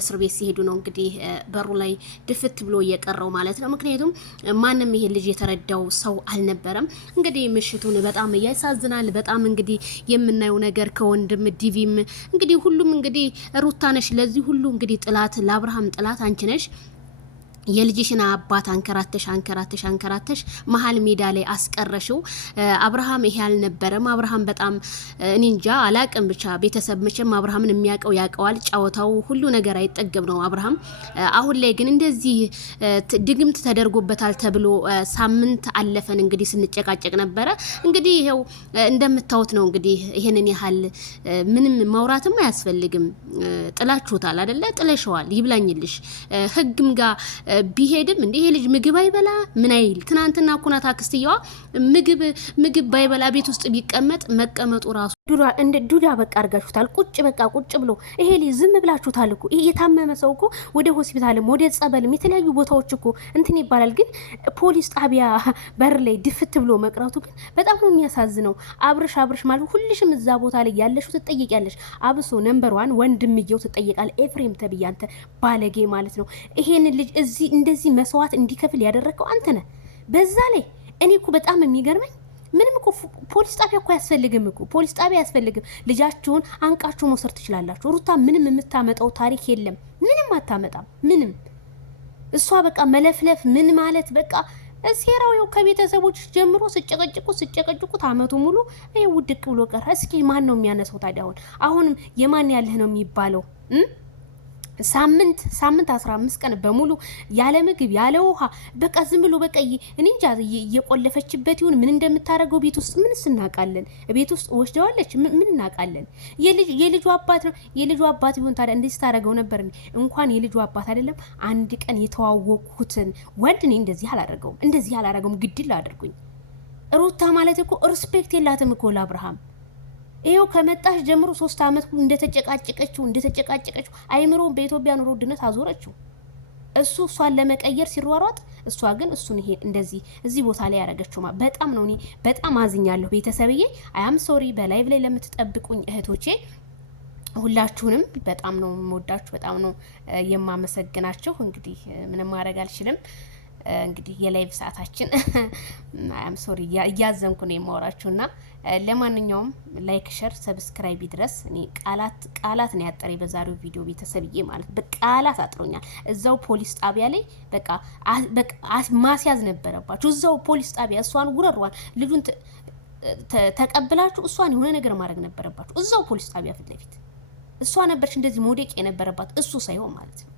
እስር ቤት ሲሄዱ ነው እንግዲህ በሩ ላይ ድፍት ብሎ እየቀረው ማለት ነው። ምክንያቱም ማንም ይሄ ልጅ የተረዳው ሰው አልነበረም። እንግዲህ ምሽቱን በጣም ያሳዝናል። በጣም እንግዲህ የምናየው ነገር ከወንድም ዲቪም እንግዲህ ሁሉም እንግዲህ ሩታ ነሽ ለዚህ ሁሉ እንግዲህ ጥላት ለአብርሃም ጥላት አንቺ ነሽ። የልጅሽና አባት አንከራተሽ መሀል ሜዳ ላይ አስቀረሽው። አብርሃም ይሄ አልነበረም። አብርሃም በጣም እኔ እንጃ አላቅም። ብቻ ቤተሰብ መቼም አብርሃምን የሚያውቀው ያውቀዋል። ጫወታው ሁሉ ነገር አይጠገብ ነው አብርሃም። አሁን ላይ ግን እንደዚህ ድግምት ተደርጎበታል ተብሎ ሳምንት አለፈን እንግዲህ ስንጨቃጨቅ ነበረ። እንግዲህ ይሄው እንደምታዩት ነው። እንግዲህ ይሄንን ያህል ምንም ማውራትም አያስፈልግም። ጥላችሁታል አይደለ? ጥለሽዋል። ይብላኝልሽ ህግም ጋር ቢሄድም እንዴ ይሄ ልጅ ምግብ አይበላ ምን አይል። ትናንትና ኩናታ ክስትየዋ ምግብ ባይበላ ቤት ውስጥ ቢቀመጥ መቀመጡ ራሱ ዱዳ በቃ አርጋችሁታል። ቁጭ ብሎ ይሄ ልጅ ዝም ብላችሁታል እኮ። ይሄ የታመመ ሰው እኮ ወደ ሆስፒታልም ወደ ጸበልም የተለያዩ ቦታዎች እኮ እንትን ይባላል። ግን ፖሊስ ጣቢያ በር ላይ ድፍት ብሎ መቅረቱ ግን በጣም ነው የሚያሳዝነው። አብርሽ ማለት ሁልሽም እዛ ቦታ ላይ ያለሽው ትጠየቂያለሽ። አብሶ ነምበር 1 ወንድምየው ትጠየቃል። ኤፍሬም ተብያንተ ባለጌ ማለት ነው። ይሄን ልጅ እዚህ እንደዚህ መስዋዕት እንዲከፍል ያደረከው አንተ ነህ። በዛ ላይ እኔ እኮ በጣም የሚገርመኝ ምንም እኮ ፖሊስ ጣቢያ እኮ ያስፈልግም እኮ ፖሊስ ጣቢያ ያስፈልግም። ልጃችሁን አንቃችሁ መውሰድ ትችላላችሁ። ሩታ ምንም የምታመጣው ታሪክ የለም። ምንም አታመጣም። ምንም እሷ በቃ መለፍለፍ ምን ማለት በቃ ሴራው ይኸው ከቤተሰቦች ጀምሮ ስጨቀጭቁት አመቱ ሙሉ ይሄ ውድቅ ብሎ ቀረ። እስኪ ማን ነው የሚያነሳው ታዲያ? አሁንም የማን ያለህ ነው የሚባለው? ሳምንት 15 ቀን በሙሉ ያለ ምግብ ያለ ውሃ በቃ ዝም ብሎ በቃ እኔ እንጃ እየቆለፈችበት ይሁን ምን እንደምታረገው ቤት ውስጥ ምን እናውቃለን? ቤት ውስጥ ወስደዋለች ምን እናውቃለን? የልጁ አባት ነው። የልጁ አባት ቢሆን ታዲያ እንደዚህ ታረገው ነበር? እንኳን የልጁ አባት አይደለም አንድ ቀን የተዋወቁትን ወንድ እኔ እንደዚህ አላረገውም ግድል አድርጉኝ። ሩታ ማለት እኮ ሪስፔክት የላትም እኮ ለአብርሃም። ይሄው ከመጣሽ ጀምሮ 3 አመት እንደተጨቃጨቀችው አይምሮን በኢትዮጵያ ኑሮ ውድነት አዞረችው። እሷን ለመቀየር ሲሯሯጥ እሷ ግን እሱን ይሄ እንደዚህ እዚህ ቦታ ላይ ያረጋችው በጣም ነው። እኔ በጣም አዝኛለሁ ቤተሰብዬ። አያም ሶሪ በላይቭ ላይ ለምትጠብቁኝ እህቶቼ ሁላችሁንም በጣም ነው የምወዳችሁ፣ በጣም ነው የማመሰግናችሁ። እንግዲህ ምንም ማድረግ አልችልም። እንግዲህ የላይቭ ሰዓታችን አም ሶሪ እያዘንኩ ነው የማወራችሁና ለማንኛውም ላይክ ሼር ሰብስክራይብ ድረስ እኔ ቃላት ነው ያጠረኝ በዛሬው ቪዲዮ ቤተሰብዬ ማለት በቃላት አጥሮኛል። እዛው ፖሊስ ጣቢያ ላይ በቃ ማስያዝ ነበረባችሁ። እዛው ፖሊስ ጣቢያ እሷን ጉረሯን ልጁን ተቀብላችሁ እሷን የሆነ ነገር ማድረግ ነበረባችሁ። እዛው ፖሊስ ጣቢያ ፊት ለፊት እሷ ነበርሽ እንደዚህ ሞዴቅ የነበረባት እሱ ሳይሆን ማለት ነው።